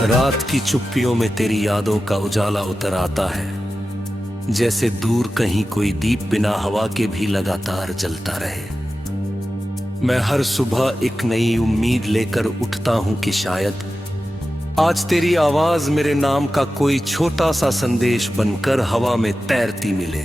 रात की चुप्पियों में तेरी यादों का उजाला उतर आता है, जैसे दूर कहीं कोई दीप बिना हवा के भी लगातार जलता रहे। मैं हर सुबह एक नई उम्मीद लेकर उठता हूं कि शायद आज तेरी आवाज मेरे नाम का कोई छोटा सा संदेश बनकर हवा में तैरती मिले।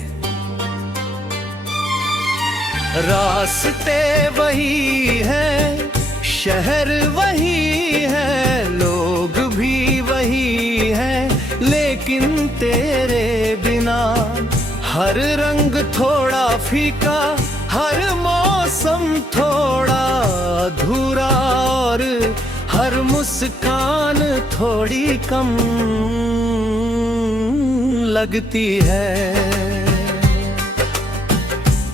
रास्ते वही हैं, शहर वही है, लोग भी वही हैं, लेकिन तेरे बिना हर रंग थोड़ा फीका, हर मौसम थोड़ा अधूरा और हर मुस्कान थोड़ी कम लगती है।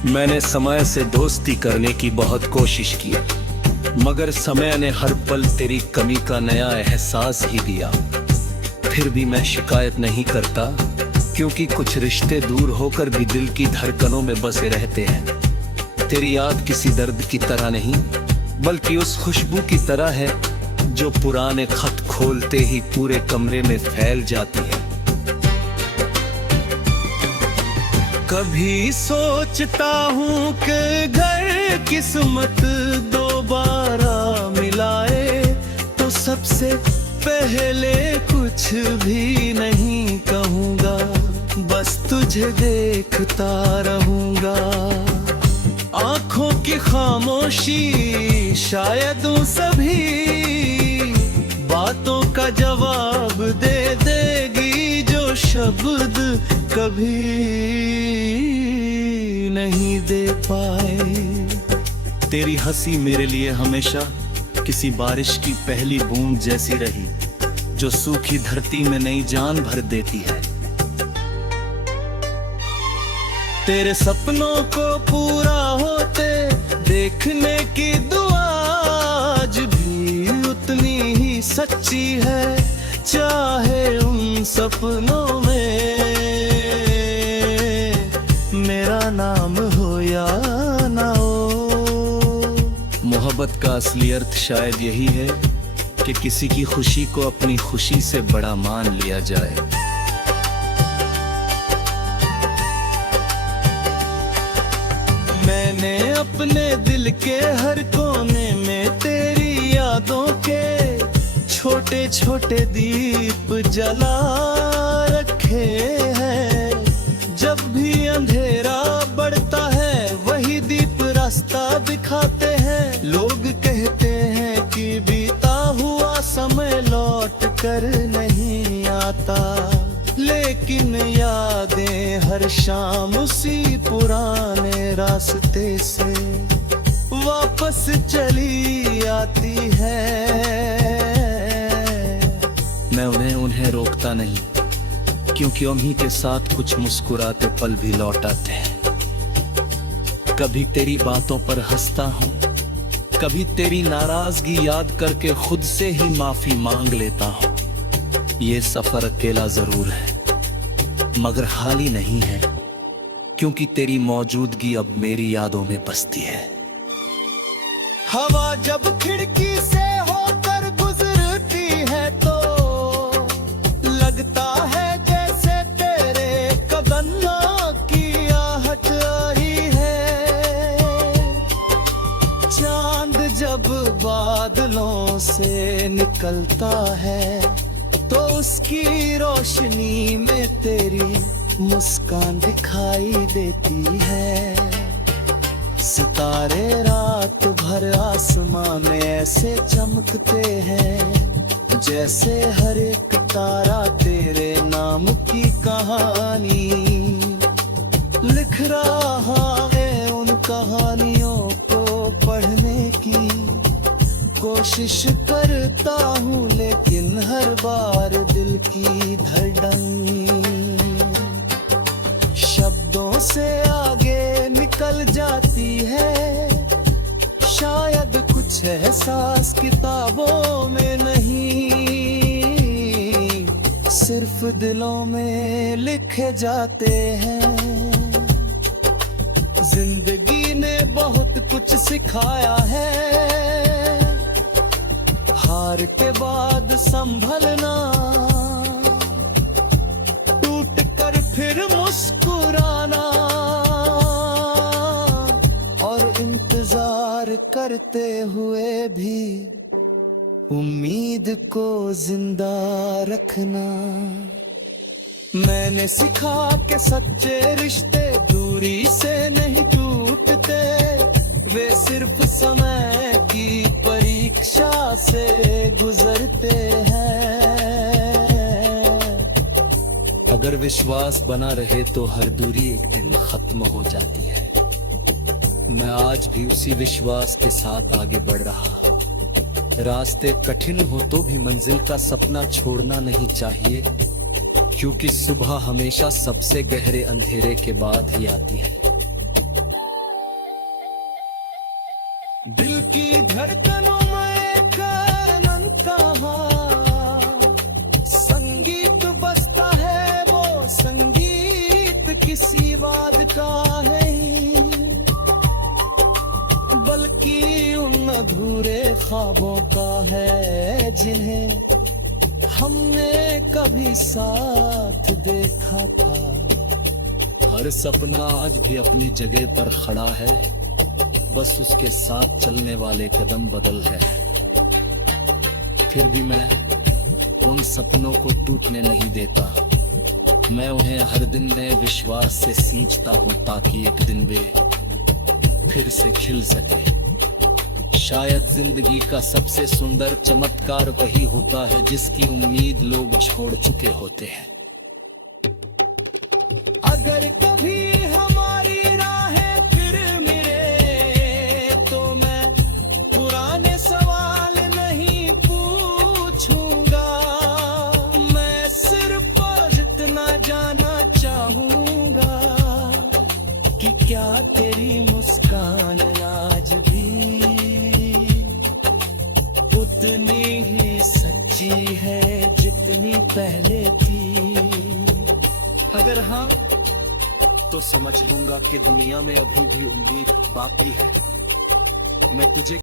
मैंने समय से दोस्ती करने की बहुत कोशिश की, मगर समय ने हर पल तेरी कमी का नया एहसास ही दिया। फिर भी मैं शिकायत नहीं करता, क्योंकि कुछ रिश्ते दूर होकर भी दिल की धड़कनों में बसे रहते हैं। तेरी याद किसी दर्द की तरह नहीं, बल्कि उस खुशबू की तरह है जो पुराने खत खोलते ही पूरे कमरे में फैल जाती है। कभी सोचता हूँ कि घर किस्मत दोबारा मिलाए तो सबसे पहले कुछ भी नहीं कहूँगा, बस तुझे देखता रहूँगा। आँखों की खामोशी शायद उन सभी बातों का जवाब दे देगी जो शब्द कभी नहीं दे पाए। तेरी हंसी मेरे लिए हमेशा किसी बारिश की पहली बूंद जैसी रही, जो सूखी धरती में नई जान भर देती है। तेरे सपनों को पूरा होते देखने की दुआ आज भी उतनी ही सच्ची है, चाहे उन सपनों में मेरा नाम हो या ना हो। मोहब्बत का असली अर्थ शायद यही है कि किसी की खुशी को अपनी खुशी से बड़ा मान लिया जाए। मैंने अपने दिल के हर कोने में तेरी यादों के छोटे छोटे दीप जला रखे हैं। जब भी अंधेरा बढ़ता है वही दीप रास्ता दिखाते हैं। लोग कहते हैं कि बीता हुआ समय लौट कर नहीं आता, लेकिन यादें हर शाम उसी पुराने रास्ते से वापस चली आती है। मैं उन्हें रोकता नहीं, क्योंकि उन्हीं के साथ कुछ मुस्कुराते पल भी लौट आते हैं। कभी तेरी बातों पर हंसता हूँ, कभी तेरी नाराजगी याद करके खुद से ही माफी मांग लेता हूँ। ये सफर अकेला जरूर है, मगर हाल ही नहीं है, क्योंकि तेरी मौजूदगी अब मेरी यादों में बसती है। हवा जब खिड़की से होकर गुजरती है तो लगता है जैसे तेरे कदमों की आहट आ रही है। चांद जब बादलों से निकलता है तो उसकी रोशनी में तेरी मुस्कान दिखाई देती है। सितारे रात भर आसमान में ऐसे चमकते हैं जैसे हर एक तारा तेरे नाम की कहानी लिख रहा है। उन कहानियों को पढ़ने की कोशिश करता हूँ, लेकिन हर बार दिल की धड़कन शब्दों से आगे निकल जाती है। शायद कुछ एहसास किताबों में नहीं, सिर्फ दिलों में लिखे जाते हैं। जिंदगी ने बहुत कुछ सिखाया है, हार हार के बाद संभलना, टूट कर फिर मुस्कुराना, और इंतजार करते हुए भी उम्मीद को जिंदा रखना। मैंने सीखा कि सच्चे रिश्ते दूरी से नहीं टूटते, वे सिर्फ समय की परीक्षा से गुजरते हैं। अगर विश्वास बना रहे तो हर दूरी एक दिन खत्म हो जाती है। मैं आज भी उसी विश्वास के साथ आगे बढ़ रहा। रास्ते कठिन हो तो भी मंजिल का सपना छोड़ना नहीं चाहिए, क्योंकि सुबह हमेशा सबसे गहरे अंधेरे के बाद ही आती है। दिल की धड़कनों में एक अनंत संगीत बजता है, वो संगीत किसी वाद का है, बल्कि उन अधूरे ख्वाबों का है जिन्हें हमने कभी साथ देखा था। हर सपना आज भी अपनी जगह पर खड़ा है, बस उसके साथ चलने वाले कदम बदल है। फिर भी मैं उन सपनों को टूटने नहीं देता। मैं उन्हें हर दिन नए विश्वास से सींचता हूँ, ताकि एक दिन वे फिर से खिल सके। शायद जिंदगी का सबसे सुंदर चमत्कार वही होता है जिसकी उम्मीद लोग छोड़ चुके होते हैं। अगर कभी हमारी राहें फिर मिले तो मैं पुराने सवाल नहीं पूछूंगा। मैं सिर्फ इतना जानना चाहूंगा कि क्या तेरी मुस्कान आज भी उतनी ही सच्ची है जितनी पहले थी। अगर हाँ तो समझ लूंगा कि दुनिया में अभी भी उम्मीद बाकी है। मैं तुझे